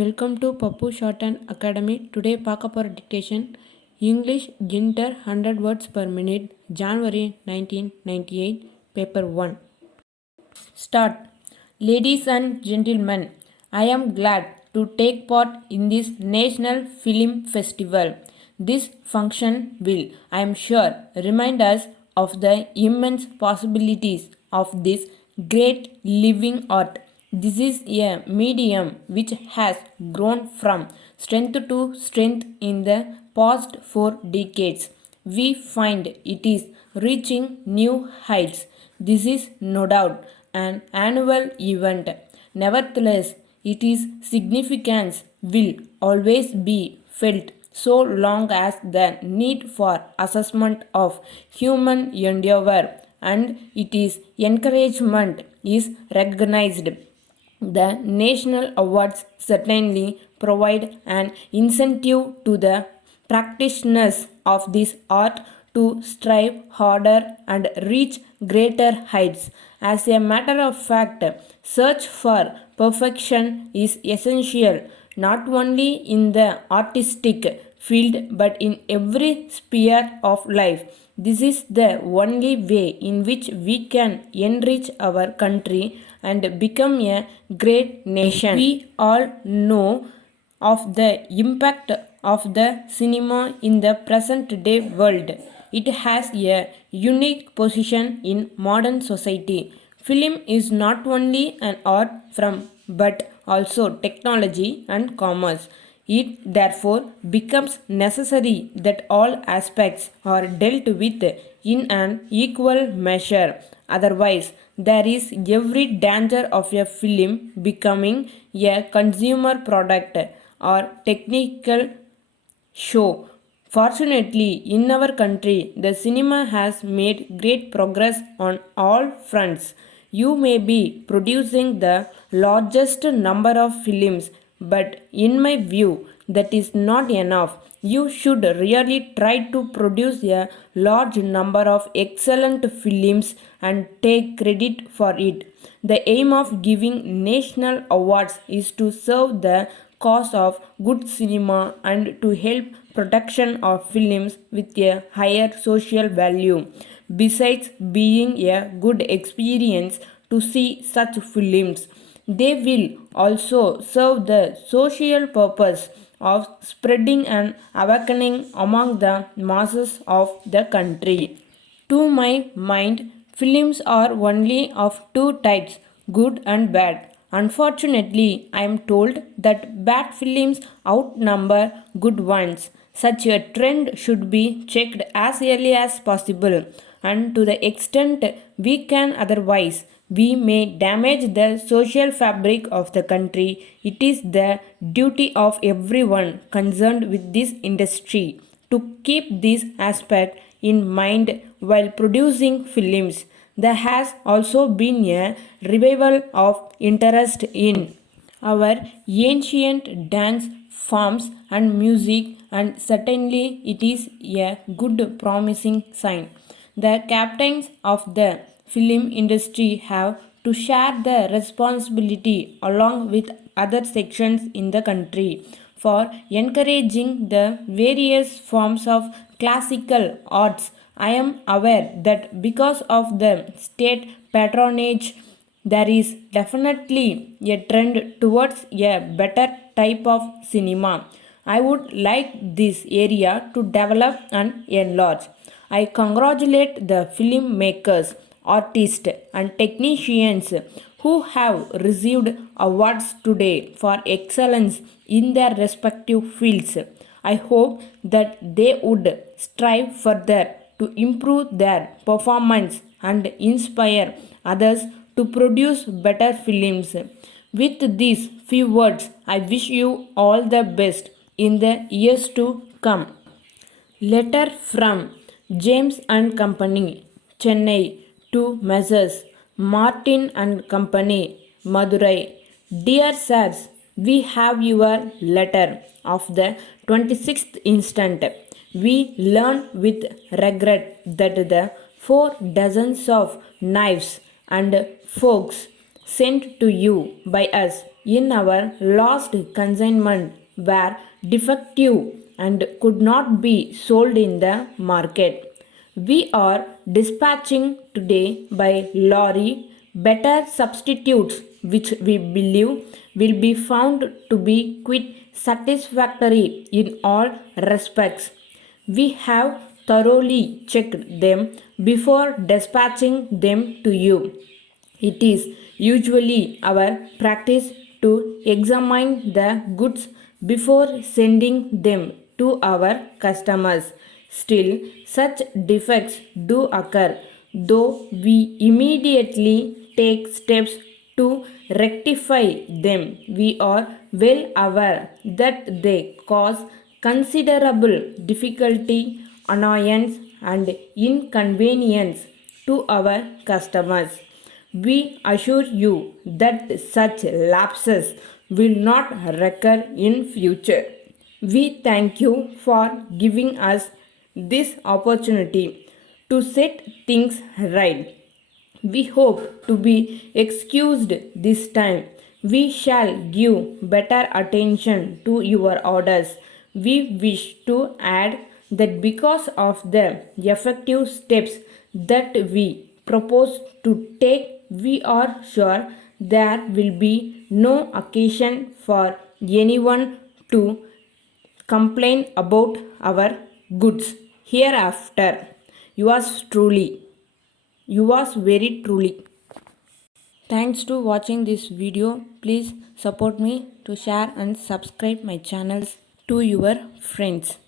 Welcome to Pappu shorthand academy. Today பார்க்க போகிற dictation English inter 100 words per minute January 1998 paper 1. Start. Ladies and gentlemen, I am glad to take part in this National Film Festival. This function will, I am sure, remind us of the immense possibilities of this great living art. This is a medium which has grown from strength to strength in the past 4 decades. We find it is reaching new heights. This is no doubt an annual event. Nevertheless, its significance will always be felt so long as the need for assessment of human endeavor and its encouragement is recognized. The national awards certainly provide an incentive to the practitioners of this art to strive harder and reach greater heights. As a matter of fact, search for perfection is essential not only in the artistic field but in every sphere of life. This is the only way in which we can enrich our country and become a great nation. We all know of the impact of the cinema in the present day world. It has a unique position in modern society. Film is not only an art form but also technology and commerce. It therefore becomes necessary that all aspects are dealt with in an equal measure. Otherwise, there is every danger of a film becoming a consumer product or technical show. Fortunately, in our country, the cinema has made great progress on all fronts. You may be producing the largest number of films, but in my view, that is not enough. You should really try to produce a large number of excellent films and take credit for it. The aim of giving national awards is to serve the cause of good cinema and to help production of films with a higher social value. Besides being a good experience to see such films, they will also serve the social purpose of spreading and awakening among the masses of the country. To my mind, films are only of two types, good and bad. Unfortunately, I am told that bad films outnumber good ones. Such a trend should be checked as early as possible, and to the extent we can otherwise, we may damage the social fabric of the country. It is the duty of everyone concerned with this industry to keep this aspect in mind while producing films. There has also been a revival of interest in our ancient dance forms and music, and certainly it is a good promising sign. The captains of the film industry have to share the responsibility along with other sections in the country for encouraging the various forms of classical arts. I am aware that because of the state patronage, there is definitely a trend towards a better type of cinema. I would like this area to develop and enlarge. I congratulate the filmmakers, artists, and technicians who have received awards today for excellence in their respective fields. I hope that they would strive further to improve their performance and inspire others to produce better films. With these few words, I wish you all the best in the years to come. Letter from James and Company, Chennai, to Messrs. Martin and Company, Madurai. Dear sirs, we have your letter of the 26th instant. We learn with regret that the 4 dozens of knives and forks sent to you by us in our last consignment were defective and could not be sold in the market. We are dispatching today by lorry better substitutes which we believe will be found to be quite satisfactory in all respects. We have thoroughly checked them before dispatching them to you. It is usually our practice to examine the goods before sending them to our customers. Still, such defects do occur, though we immediately take steps to rectify them. We are well aware that they cause considerable difficulty, annoyance, and inconvenience to our customers. We assure you that such lapses will not recur in future. We thank you for giving us this opportunity to set things right. We hope to be excused this time. We shall give better attention to your orders. We wish to add that because of the effective steps that we propose to take, we are sure there will be no occasion for anyone to complain about our goods hereafter. Yours truly. Yours very truly. Thanks to watching this video. Please support me to share and subscribe my channels to your friends.